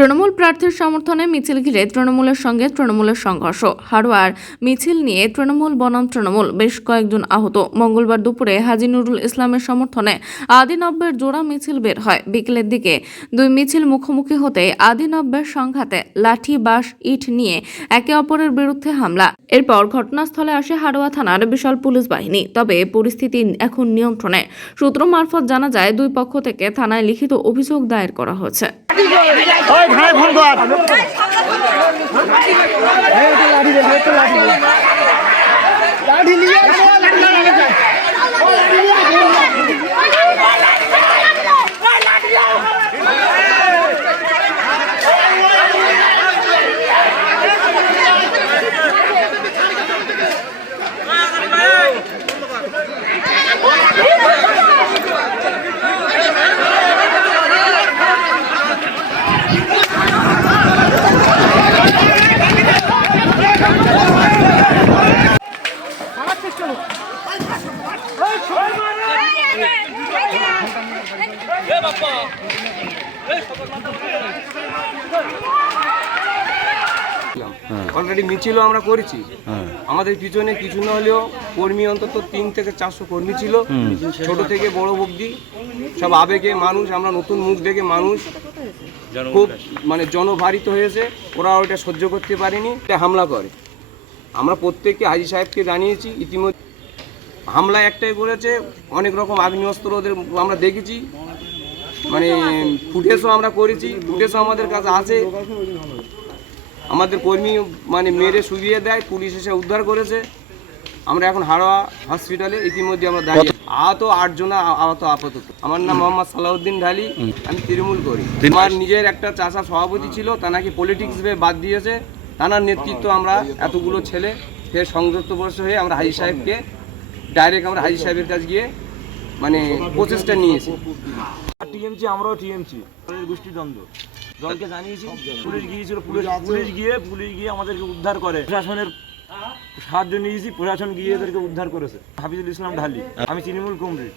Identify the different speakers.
Speaker 1: তৃণমূল প্রার্থীর সমর্থনে মিছিল ঘিরে তৃণমূলের সঙ্গে তৃণমূলের সংঘর্ষ। হারোয়ার মিছিল নিয়ে তৃণমূল বনাম তৃণমূল, বেশ কয়েকজন আহত। মঙ্গলবার দুপুরে হাজি নুরুল ইসলামের সমর্থনে আদিনব্যের জোড়া মিছিল বের হয়। বিকেলের দিকে দুই মিছিল মুখোমুখি হতে আদিনব্যের সংঘাতে লাঠি, বাঁশ, ইট নিয়ে একে অপরের বিরুদ্ধে হামলা। এরপর ঘটনাস্থলে আসে হারোয়া থানার বিশাল পুলিশ বাহিনী। তবে পরিস্থিতি এখন নিয়ন্ত্রণে। সূত্র মারফত জানা যায়, দুই পক্ষ থেকে থানায় লিখিত অভিযোগ দায়ের করা হয়েছে।
Speaker 2: থানায় ফোন কর।
Speaker 3: অলরেডি মিছিলও আমরা করেছি। আমাদের পিছনে কিছু না হলেও কর্মী অন্তত তিন থেকে চারশো কর্মী ছিল। ছোট থেকে বড় অবধি। সব আবেগে মানুষ আমরা নতুন মুখ দেখে মানুষ খুব মানে জনভারিত হয়েছে। ওরা ওটা সহ্য করতে পারেনি হামলা করে। আমরা প্রত্যেককে হাজি সাহেবকে জানিয়েছি ইতিমধ্যে হামলা একটাই করেছে অনেক রকম আগ্নেয়াস্ত্র ওদের আমরা দেখেছি। মানে ফুটেজও আমরা করেছি ফুটেজও আমাদের কাছে আছে। আমাদের কর্মী মানে মেরে শুইয়ে দেয় পুলিশ এসে উদ্ধার করেছে। আমরা এখন হাড়োয়া হসপিটালে ইতিমধ্যে আমরা দাঁড়িয়ে আহত আটজন আহত আপাতত। আমার নাম মোহাম্মদ সালাউদ্দিন ঢালি আমি তৃণমূল করি। আমার নিজের একটা চাষা সভাপতি ছিল তা নাকি পলিটিক্স বাদ দিয়েছে। তানার নেতৃত্ব আমরা এতগুলো ছেলে ফের সংযুক্ত বর্ষ হয়ে আমরা হাজি সাহেবকে ডাইরেক্ট আমরা হাজি সাহেবের কাছে গিয়ে মানে প্রচেষ্টা নিয়েছি।
Speaker 2: টিএমসি আমরাও টিএমসি। গোষ্ঠী দ্বন্দ্ব দলকে জানিয়েছি পুলিশ গিয়েছিল পুলিশ পুলিশ গিয়ে পুলিশ গিয়ে আমাদেরকে উদ্ধার করে। প্রশাসনের সাহায্য নিয়েছি প্রশাসন গিয়ে এদেরকে উদ্ধার করেছে। হাফিজুল ইসলাম ঢালি আমি তৃণমূল কমরেড